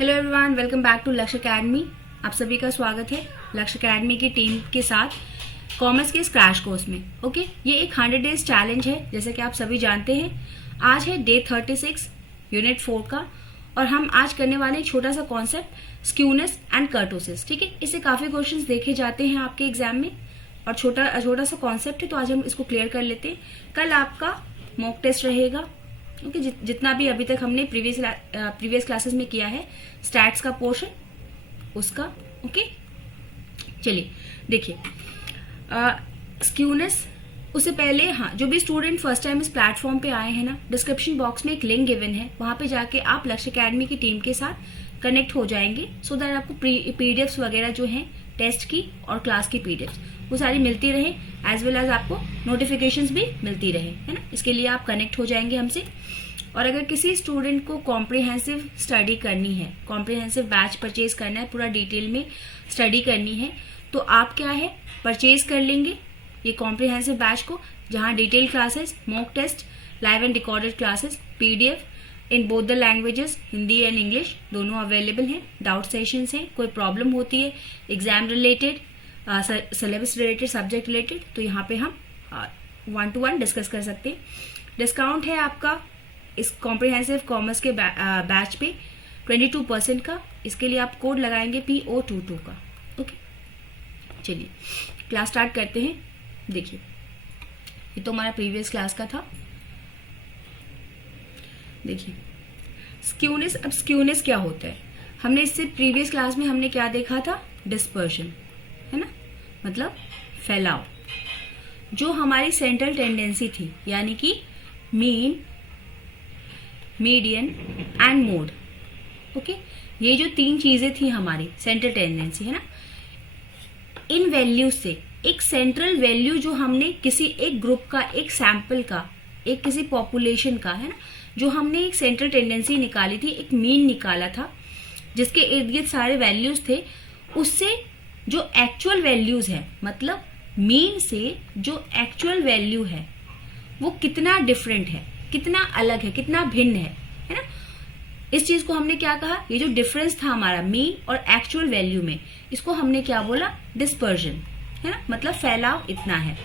Hello everyone, welcome back to Lakshya academy. आप सभी का स्वागत है लक्ष्य एकेडमी की टीम के साथ कॉमर्स के इस क्रैश कोर्स में। ओके, ये एक 100 डेज चैलेंज है, जैसे कि आप सभी जानते हैं। आज है डे 36 यूनिट 4 का, और हम आज करने वाले एक छोटा सा कॉन्सेप्ट स्क्यूनेस एंड कर्टोसिस। ठीक है, इससे काफी क्वेश्चंस देखे जाते हैं आपके एग्जाम में, और छोटा सा कॉन्सेप्ट है, तो आज हम इसको क्लियर कर लेते हैं। कल आपका मॉक टेस्ट रहेगा। ओके, जितना भी अभी तक हमने प्रीवियस क्लासेस में किया है स्टैट्स का पोर्शन उसका। ओके, चलिए देखिए स्क्यूनेस। उससे पहले हाँ, जो भी स्टूडेंट फर्स्ट टाइम इस प्लेटफॉर्म पे आए हैं ना, डिस्क्रिप्शन बॉक्स में एक लिंक गिवन है, वहां पे जाके आप लक्ष्य एकेडमी की टीम के साथ कनेक्ट हो जाएंगे, सो दैट आपको पीडीएफ्स वगैरह जो हैं टेस्ट की और क्लास की पीडीएफ्स वो सारी मिलती रहे, एज वेल एज आपको नोटिफिकेशंस भी मिलती रहे, है ना। इसके लिए आप कनेक्ट हो जाएंगे हमसे। और अगर किसी स्टूडेंट को कॉम्प्रिहेंसिव स्टडी करनी है, कॉम्प्रिहेंसिव बैच परचेज करना है, पूरा डिटेल में स्टडी करनी है, तो आप क्या है परचेज कर लेंगे ये कॉम्प्रिहेंसिव बैच को, जहां detail classes, mock test, live and recorded classes, PDF in both the languages Hindi and English दोनों अवेलेबल हैं। डाउट सेशंस हैं, कोई प्रॉब्लम होती है exam related, syllabus related, subject related, तो यहाँ पे हम 1-to-1 डिस्कस कर सकते हैं। डिस्काउंट है आपका इस कॉम्प्रिहेंसिव कॉमर्स के बैच पे 22% का। इसके लिए आप कोड लगाएंगे PO22 का। ओके, चलिए क्लास स्टार्ट करते हैं। देखिए, ये तो हमारा प्रीवियस क्लास का था। देखिए स्क्यूनेस। अब स्क्यूनेस क्या होता है, हमने इससे प्रीवियस क्लास में हमने क्या देखा था, डिस्पर्शन, है ना, मतलब फैलाव। जो हमारी सेंट्रल टेंडेंसी थी, यानी कि mean, median and mode. Okay, ये जो तीन चीजें थी हमारी सेंट्रल टेंडेंसी, है ना, इन वैल्यूज से एक सेंट्रल वैल्यू जो हमने किसी एक ग्रुप का, एक सैंपल का, एक किसी पॉपुलेशन का, है ना, जो हमने एक सेंट्रल टेंडेंसी निकाली थी, एक मीन निकाला था जिसके इर्द गिर्द सारे वैल्यूज थे, उससे जो एक्चुअल वैल्यूज है, मतलब मीन से जो एक्चुअल वैल्यू है वो कितना डिफरेंट है, कितना अलग है, कितना भिन्न है ना। इस चीज को हमने क्या कहा, ये जो डिफरेंस था हमारा मीन और एक्चुअल वैल्यू में, इसको हमने क्या बोला, डिस्पर्जन, है ना, मतलब फैलाव इतना है।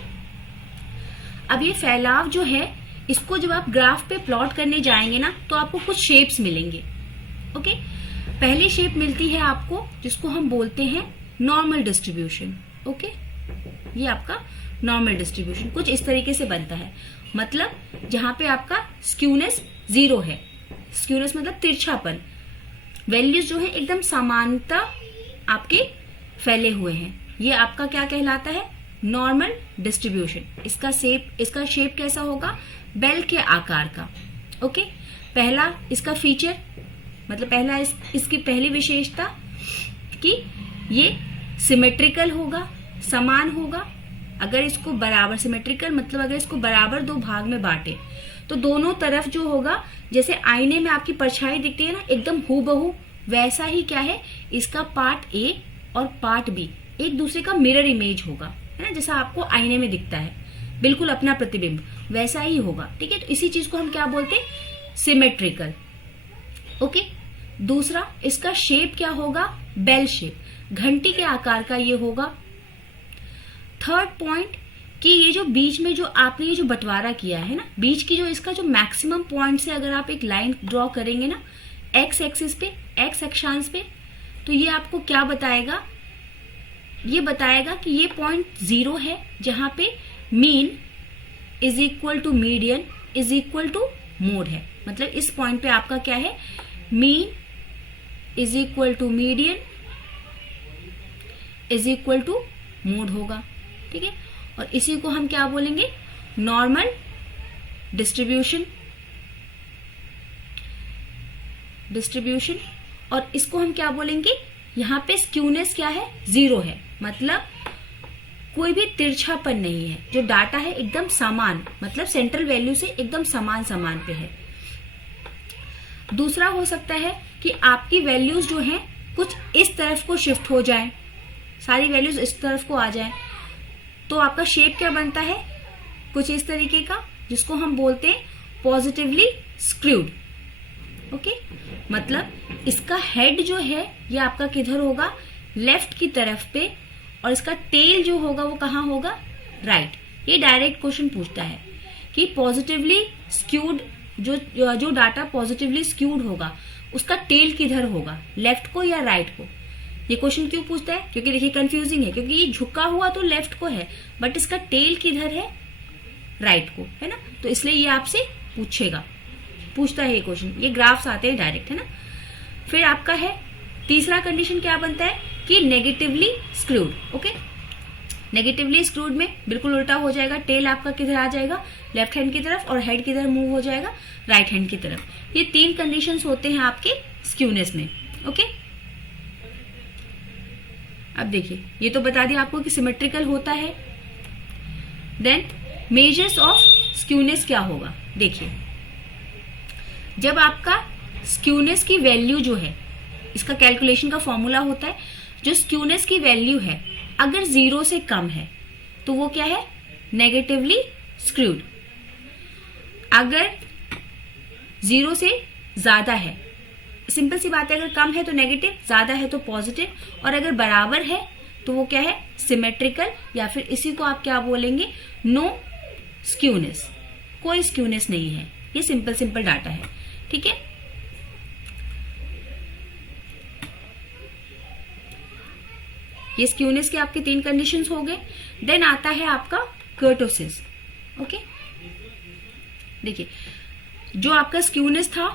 अब ये फैलाव जो है, इसको जब आप ग्राफ पे प्लॉट करने जाएंगे ना, तो आपको कुछ शेप्स मिलेंगे। ओके, पहली शेप मिलती है आपको जिसको हम बोलते हैं नॉर्मल डिस्ट्रीब्यूशन। ओके, ये आपका नॉर्मल डिस्ट्रीब्यूशन कुछ इस तरीके से बनता है, मतलब जहां पे आपका स्क्यूनेस 0 है। स्क्यूनेस मतलब तिरछापन, वैल्यूज जो है एकदम समानता आपके फैले हुए हैं, ये आपका क्या कहलाता है, नॉर्मल डिस्ट्रीब्यूशन। इसका शेप कैसा होगा, बेल के आकार का। ओके, पहला इसका फीचर, मतलब पहला इसकी पहली विशेषता कि ये सिमेट्रिकल होगा, समान होगा। अगर इसको बराबर, सिमेट्रिकल मतलब अगर इसको बराबर दो भाग में बांटे, तो दोनों तरफ जो होगा, जैसे आईने में आपकी परछाई दिखती है ना, एकदम हूबहू वैसा ही क्या है, इसका पार्ट ए और पार्ट बी एक दूसरे का मिरर इमेज होगा, है ना, जैसा आपको आईने में दिखता है, बिल्कुल अपना प्रतिबिंब वैसा ही होगा। ठीक है, तो इसी चीज को हम क्या बोलते हैं, सिमेट्रिकल। ओके, दूसरा इसका शेप क्या होगा, बेल शेप, घंटी के आकार का ये होगा। थर्ड पॉइंट कि ये जो बीच में जो आपने ये जो बंटवारा किया है ना, बीच की जो इसका जो मैक्सिमम पॉइंट से अगर आप एक लाइन ड्रॉ करेंगे ना एक्स एक्सिस पे, एक्स अक्षांश पे, तो ये आपको क्या बताएगा, ये बताएगा कि ये पॉइंट 0 है, जहां पे mean is equal to median is equal to mode है। मतलब इस पॉइंट पे आपका क्या है, mean is equal to median is equal to mode होगा। ठीक है, और इसी को हम क्या बोलेंगे, नॉर्मल डिस्ट्रीब्यूशन। और इसको हम क्या बोलेंगे, यहां पे स्क्यूनेस क्या है, 0 है, मतलब कोई भी तिरछापन नहीं है, जो डाटा है एकदम समान, मतलब सेंट्रल वैल्यू से एकदम समान पे है। दूसरा हो सकता है कि आपकी वैल्यूज जो हैं कुछ इस तरफ को शिफ्ट हो जाए, सारी वैल्यूज इस तरफ को आ जाए, तो आपका शेप क्या बनता है, कुछ इस तरीके का, जिसको हम बोलते हैं पॉजिटिवली स्क्रूड। ओके, मतलब इसका हेड जो है ये आपका किधर होगा, लेफ्ट की तरफ पे, और इसका टेल जो होगा वो कहाँ होगा, राइट। ये डायरेक्ट क्वेश्चन पूछता है कि पॉजिटिवली स्क्यूड जो डाटा पॉजिटिवली स्क्यूड होगा उसका टेल किधर होगा, लेफ्ट को या राइट को। ये क्वेश्चन क्यों पूछता है, क्योंकि देखिए कंफ्यूजिंग है, क्योंकि ये झुका हुआ तो लेफ्ट को है बट इसका टेल किधर है, राइट को, है ना। तो इसलिए ये आपसे पूछता है ये क्वेश्चन। ये ग्राफ्स आते हैं डायरेक्ट, है ना। फिर आपका है तीसरा कंडीशन क्या बनता है कि negatively screwed. Okay, negatively screwed में बिल्कुल उल्टा हो जाएगा, टेल आपका किधर आ जाएगा, लेफ्ट हैंड की तरफ, और हेड किधर मूव हो जाएगा, राइट हैंड की तरफ। ये 3 कंडीशंस होते हैं आपके स्क्यूनेस में। ओके, अब देखिए ये तो बता दिया आपको कि सिमेट्रिकल होता है। देन मेजर्स ऑफ स्क्यूनेस क्या होगा, देखिए जब आपका स्क्यूनेस की वैल्यू जो है, इसका कैलकुलेशन का फॉर्मूला होता है, जो स्क्यूनेस की वैल्यू है अगर 0 से कम है तो वो क्या है, नेगेटिवली स्क्रूड। अगर 0 से ज्यादा है, सिंपल सी बात है, अगर कम है तो नेगेटिव, ज्यादा है तो पॉजिटिव, और अगर बराबर है तो वो क्या है, सिमेट्रिकल, या फिर इसी को आप क्या बोलेंगे, नो स्क्यूनेस, कोई स्क्यूनेस नहीं है। ये सिंपल डाटा है, ठीक है। ये स्क्यूनेस के आपके 3 कंडीशंस हो गए। देन आता है आपका कर्टोसिस। ओके, देखिए जो आपका स्क्यूनेस था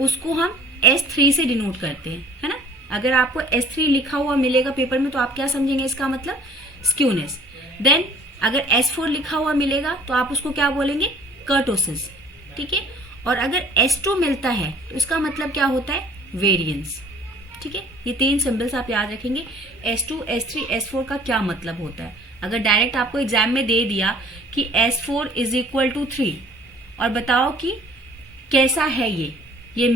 उसको हम S3 से डिनोट करते हैं, है ना। अगर आपको S3 लिखा हुआ मिलेगा पेपर में तो आप क्या समझेंगे, इसका मतलब स्क्यूनेस। देन अगर S4 लिखा हुआ मिलेगा तो आप उसको क्या बोलेंगे, कर्टोसिस, ठीक है। और अगर S2 मिलता है तो इसका मतलब क्या होता है, वेरिएंस, ठीक है। ये 3 सिंबल्स आप याद रखेंगे, S2, S3, S4 का क्या मतलब होता है। अगर डायरेक्ट आपको एग्जाम में दे दिया कि S4 इज इक्वल टू 3 और बताओ कि कैसा है ये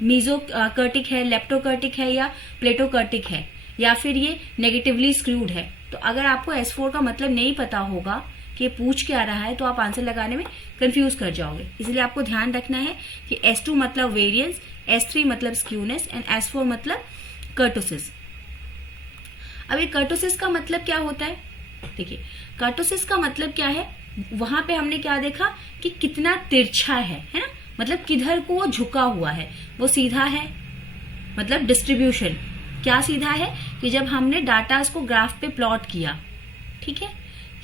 मीजोकर्टिक है, लेप्टोकर्टिक है या प्लेटोकर्टिक है, या फिर ये नेगेटिवली स्क्रूड है, तो अगर आपको S4 का मतलब नहीं पता होगा कि ये पूछ क्या रहा है तो आप आंसर लगाने में कंफ्यूज कर जाओगे। इसलिए आपको ध्यान रखना है कि S2 मतलब वेरिएंस, S3 मतलब स्क्यूनेस एंड S4 मतलब कर्टोसिस। अब ये कर्टोसिस का मतलब क्या होता है, देखिए कर्टोसिस का मतलब क्या है, वहां पे हमने क्या देखा कि कितना तिरछा है ना, मतलब किधर को वो झुका हुआ है, वो सीधा है, मतलब डिस्ट्रीब्यूशन क्या सीधा है कि जब हमने डाटा को ग्राफ पे प्लॉट किया, ठीक है,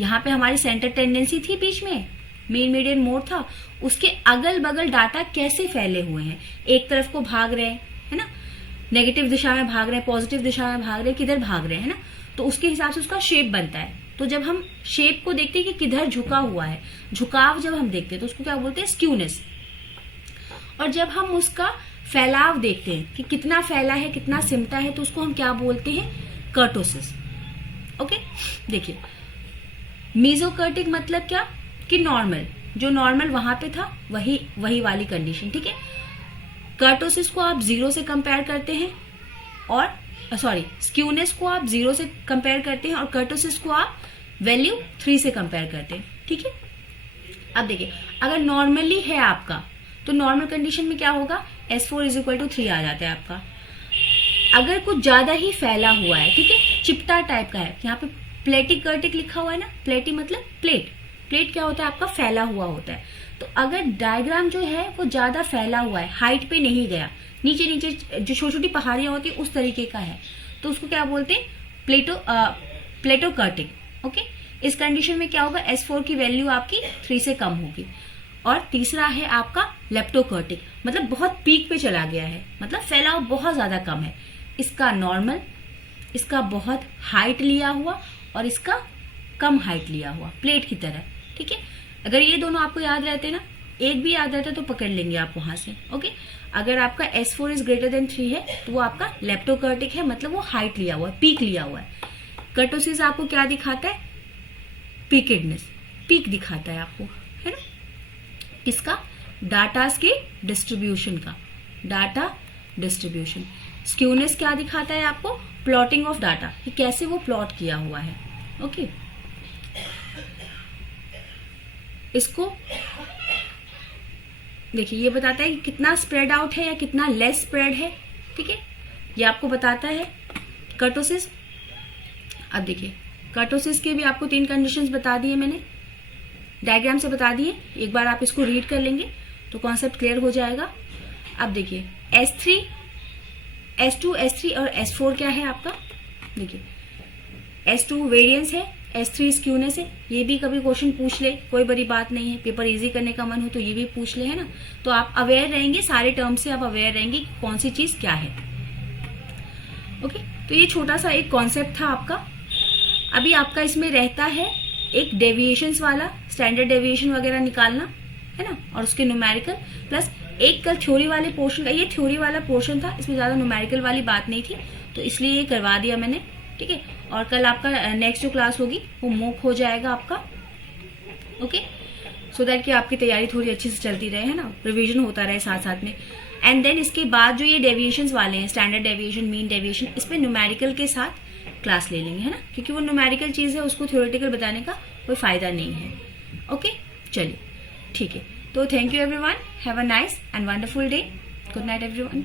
यहाँ पे हमारी सेंटर टेंडेंसी थी, बीच में मेन मीडियन मोड था, उसके अगल बगल डाटा कैसे फैले हुए हैं, एक तरफ को भाग रहे हैं, है ना, नेगेटिव दिशा में भाग रहे हैं, पॉजिटिव दिशा में भाग रहे हैं, किधर भाग रहे हैं, है ना। तो उसके हिसाब से उसका शेप बनता है। तो जब हम शेप को देखते हैं कि किधर झुका हुआ है, झुकाव जब हम देखते हैं तो उसको क्या बोलते हैं, स्क्यूनेस। और जब हम उसका फैलाव देखते हैं कि कितना फैला है, कितना सिमटा है, तो उसको हम क्या बोलते हैं, कर्टोसिस। ओके, देखिए मीजोकर्टिक मतलब क्या कि नॉर्मल, जो नॉर्मल वहां पे था वही वाली कंडीशन, ठीक है। कर्टोसिस को आप 0 से कंपेयर करते हैं, और स्क्यूनेस को आप 0 से कंपेयर करते हैं, और कर्टोसिस को आप वैल्यू 3 से कंपेयर करते हैं, ठीक है। अब देखिए अगर नॉर्मली है आपका तो नॉर्मल कंडीशन में क्या होगा, S4 इज इक्वल टू 3 आ जाता है आपका। अगर कुछ ज्यादा ही फैला हुआ है, ठीक है, चिपटा टाइप का है, यहाँ पे प्लेटिकर्टिक लिखा हुआ है ना, प्लेटी मतलब प्लेट क्या होता है आपका, फैला हुआ होता है। तो अगर डायग्राम जो है वो ज्यादा फैला हुआ है, हाइट पे नहीं गया, नीचे जो छोटी छोटी पहाड़ियां होती है उस तरीके का है, तो उसको क्या बोलते हैं, प्लेटोकर्टिक। ओके, इस कंडीशन में क्या होगा, S4 की वैल्यू आपकी 3 से कम होगी। और तीसरा है आपका लेप्टोकर्टिक, मतलब बहुत पीक पे चला गया है, मतलब फैलाव बहुत ज्यादा कम है, इसका नॉर्मल, इसका बहुत हाइट लिया हुआ और इसका कम हाइट लिया हुआ, प्लेट की तरह, ठीक है। अगर ये दोनों आपको याद रहते ना, एक भी याद रहता तो पकड़ लेंगे आप वहां से। ओके, अगर आपका S4 इज ग्रेटर देन 3 है तो वो आपका लेप्टोकर्टिक है, मतलब वो हाइट लिया हुआ है, पीक लिया हुआ है। कर्टोसिस आपको क्या दिखाता है, पीकेडनेस, पीक दिखाता है आपको, है ना, किसका, डाटास के डिस्ट्रीब्यूशन का, डाटा डिस्ट्रीब्यूशन। स्क्यूनेस क्या दिखाता है आपको, प्लॉटिंग ऑफ डाटा, कि कैसे वो प्लॉट किया हुआ है। ओके, इसको देखिए ये बताता है कि कितना स्प्रेड आउट है या कितना लेस स्प्रेड है, ठीक है, ये आपको बताता है कर्टोसिस। अब देखिए कर्टोसिस के भी आपको 3 कंडीशंस बता दिए मैंने, डायग्राम से बता दिए, एक बार आप इसको रीड कर लेंगे तो कॉन्सेप्ट क्लियर हो जाएगा। अब देखिए S3, S2, S3 और S4 क्या है आपका, देखिए S2 वेरिएंस है, S3 स्क्यूनेस है, ये भी कभी क्वेश्चन पूछ ले, कोई बड़ी बात नहीं है, पेपर इजी करने का मन हो तो ये भी पूछ ले, है ना। तो आप अवेयर रहेंगे, सारे टर्म से आप अवेयर रहेंगे कि कौन सी चीज क्या है। ओके, तो ये छोटा सा एक कॉन्सेप्ट था आपका। अभी आपका इसमें रहता है एक डेविएशंस वाला, स्टैंडर्ड डेविएशन वगैरह निकालना, है ना, और उसके न्यूमेरिकल, प्लस एक कल थ्योरी वाले पोर्शन का, ये थ्योरी वाला पोर्शन था, इसमें ज्यादा न्यूमेरिकल वाली बात नहीं थी तो इसलिए ये करवा दिया मैंने, ठीक है। और कल आपका नेक्स्ट जो क्लास होगी वो मॉक हो जाएगा आपका, ओके, सो दैट कि आपकी तैयारी थोड़ी अच्छी से चलती रहे, है ना, रिवीजन होता रहे साथ साथ में। एंड देन इसके बाद जो ये डेविएशंस वाले हैं, स्टैंडर्ड डेविएशन, मीन डेविएशन, इस पे न्यूमेरिकल के साथ क्लास ले लेंगे, है ना, क्योंकि वो न्यूमेरिकल चीज है, उसको थ्योरेटिकल बताने का कोई फायदा नहीं है। ओके, चलिए ठीक है, तो thank you everyone, have a nice and wonderful day, good night everyone.